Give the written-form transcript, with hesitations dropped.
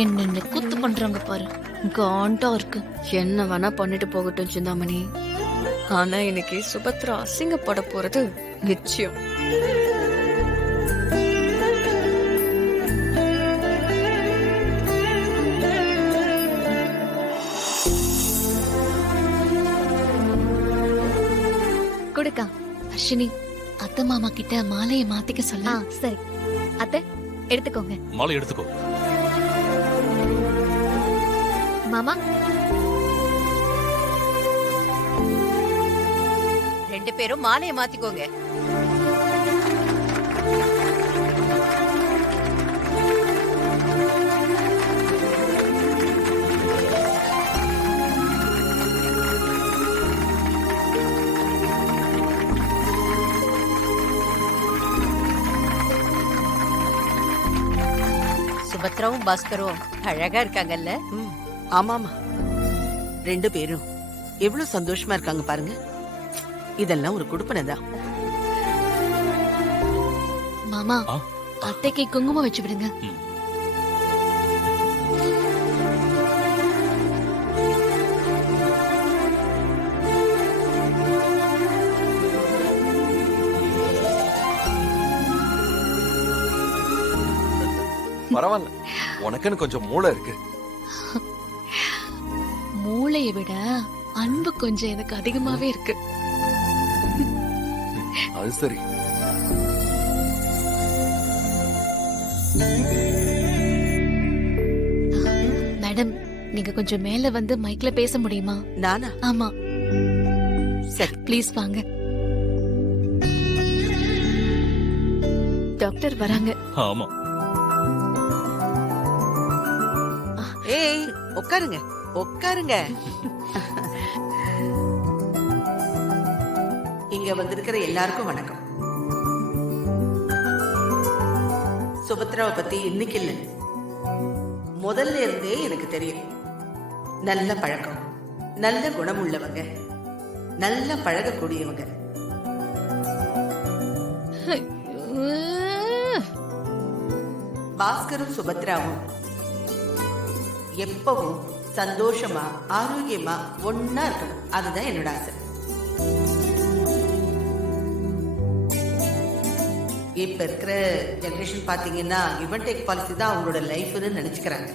என்னென்ன கூத்து பண்றாங்க பாரு, காண்டா இருக்கு. என்ன வேணா பண்ணிட்டு போகட்டும் சிந்தாமணி. ஆனா இன்னைக்கு சுபத்ரா அசிங்கப்பட போறது நிச்சயம். கொடுக்கா. அர்ஷினி, அத்தை மாமா கிட்ட மாலையை மாத்திக்க சொல்ல. சரி அத்தை, எடுத்துக்கோங்க. மாலை எடுத்துக்கோ. மாமா, ரெண்டு பேரும் மாலையை மாத்திக்கோங்க. சுபத்ராவும் பாஸ்கரும் அழகா இருக்காங்கல்ல? ஆமாமா, ரெண்டு பேரும் எவ்வளவு சந்தோஷமா இருக்காங்க பாருங்க. இதெல்லாம் ஒரு குடுப்பனை தான். மாமா, ஆ? அத்தைக்கு குங்குமம் வச்சு விடுங்க. ம். பரவாயில்ல, உனக்குன்னு கொஞ்சம் மூளை இருக்கு. மூளையை விட அன்பு கொஞ்சம் எனக்கு அதிகமாவே இருக்கு. அது சரி. மேடம், நீங்க கொஞ்சம் மேல வந்து மைக்ல பேச முடியுமா? நானா? ஆமா, சரி. ப்ளீஸ் வாங்க. டாக்டர் வராங்க. ஆமா. ஏய், உட்காருங்க உட்காருங்க. இங்க வந்திருக்கிற எல்லாருக்கும் வணக்கம். சுபத்ராவை பத்தி இன்னைக்கு இல்ல, முதல்ல இருந்தே எனக்கு தெரியும். நல்ல பழக்கம், நல்ல குணம் உள்ளவங்க, நல்ல பழகக்கூடியவங்க. பாஸ்கரும் சுபத்ராவும் எப்பவும் சந்தோஷமா ஆரோக்கியமா ஒன்னா இருக்கணும். அதுதான் என்னோட ஆசை. இப்ப இருக்கிற ஜெனரேஷன் பாத்தீங்கன்னா கிவ் அண்ட் டேக் பாலிசி தான் அவங்களோட லைஃப்னு நினைச்சுக்கிறாங்க.